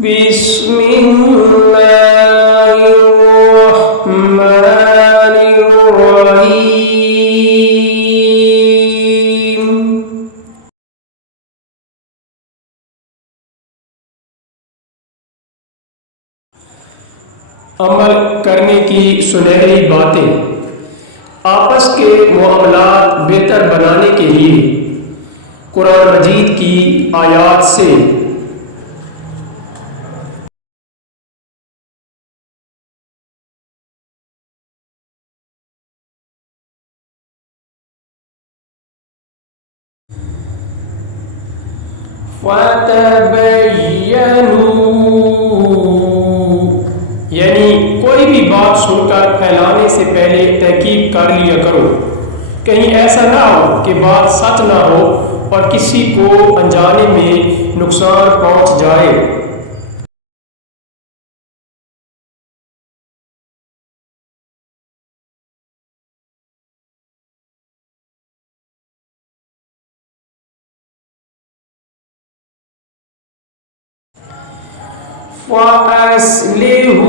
بسم اللہ الرحمن الرحیم۔ عمل کرنے کی سنہری باتیں، آپس کے معاملات بہتر بنانے کے لیے قرآن مجید کی آیات سے فَتَبَيَّنُوا، یعنی کوئی بھی بات سن کر پھیلانے سے پہلے تحقیق کر لیا کرو، کہیں ایسا نہ ہو کہ بات سچ نہ ہو اور کسی کو انجانے میں نقصان پہنچ جائے۔ فَأَصْلِحُوا،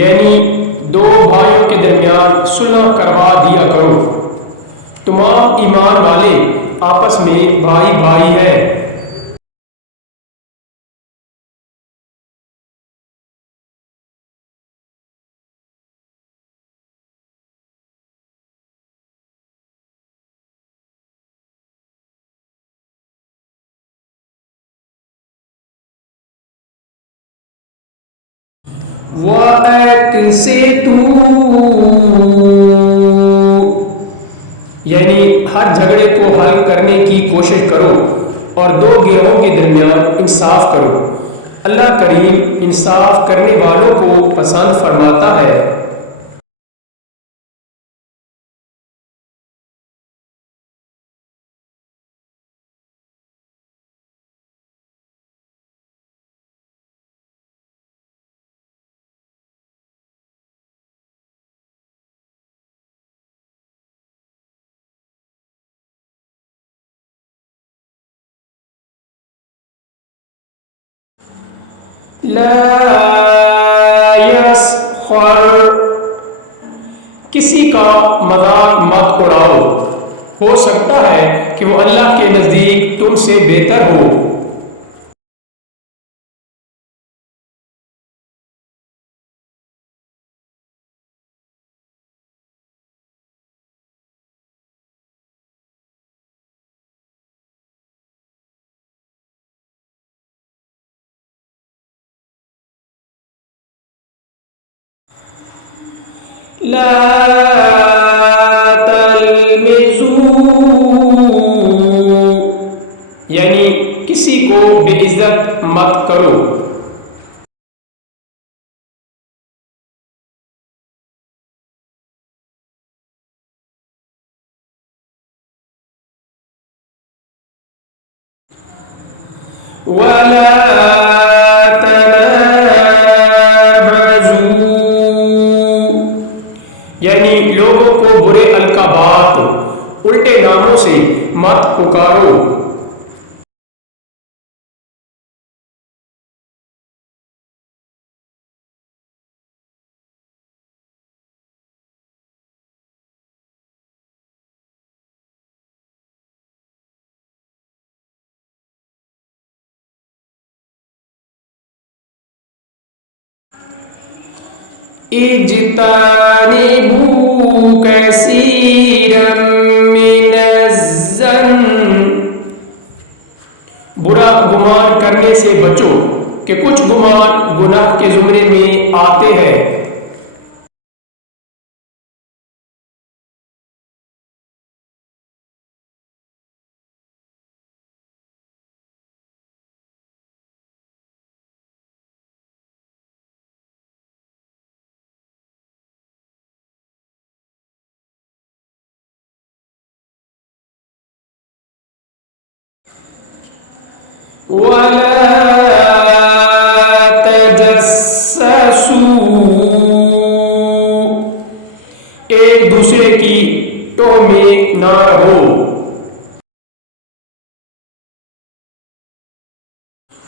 یعنی دو بھائیوں کے درمیان صلح کروا دیا کرو، تمام ایمان والے آپس میں بھائی بھائی ہیں۔ وَأَقْسِطُوا، یعنی ہر جھگڑے کو حل کرنے کی کوشش کرو اور دو گروہوں کے درمیان انصاف کرو، اللہ کریم انصاف کرنے والوں کو پسند فرماتا ہے۔ لا یسخر، کسی کا مذاق مت اڑاؤ، ہو سکتا ہے کہ وہ اللہ کے نزدیک تم سے بہتر ہو۔ لا تلمزوا، یعنی کسی کو بے عزت مت کرو۔ ولا یعنی لوگوں کو برے القابات، الٹے ناموں سے مت پکارو۔ اجتنبوا کثیرا من الظن، برا گمان کرنے سے بچو کہ کچھ گمان گناہ کے زمرے میں آتے ہیں۔ وَلَا تَجَسَّسُوا، ایک دوسرے کی ٹوہ میں نہ رہو۔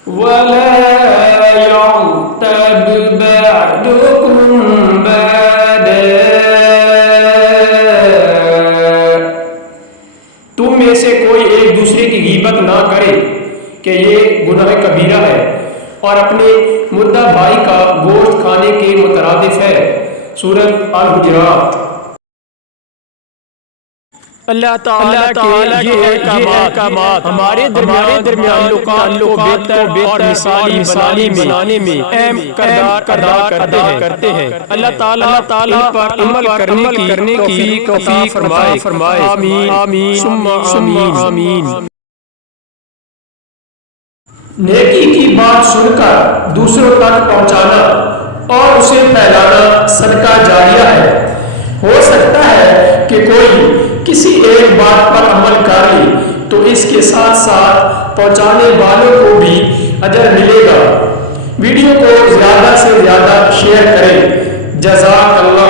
ولا يغتب بعضكم بعضا، تم میں سے کوئی ایک دوسرے کی غیبت نہ کرے کہ یہ گناہ کبیرہ ہے اور اپنے مردہ بھائی کا گوشت کھانے کے مترادف ہے۔ سورۃ الحجرات۔ اللہ تعالیٰ کے یہ احکامات ہمارے درمیان تعلقات کو بہتر اور مثالی بنانے میں اہم کردار ادا کرتے ہیں۔ اللہ تعالیٰ پر عمل کرنے کی توفیق عطا فرمائے۔ آمین ثم آمین۔ نیکی کی بات سن کر دوسروں تک پہنچانا اور اسے پھیلانا صدقہ جاریہ ہے۔ ہو سکتا ہے کہ کوئی کسی ایک بات پر عمل کر لی تو اس کے ساتھ ساتھ پہنچانے والوں کو بھی اجر ملے گا۔ ویڈیو کو زیادہ سے زیادہ شیئر کریں۔ جزاک اللہ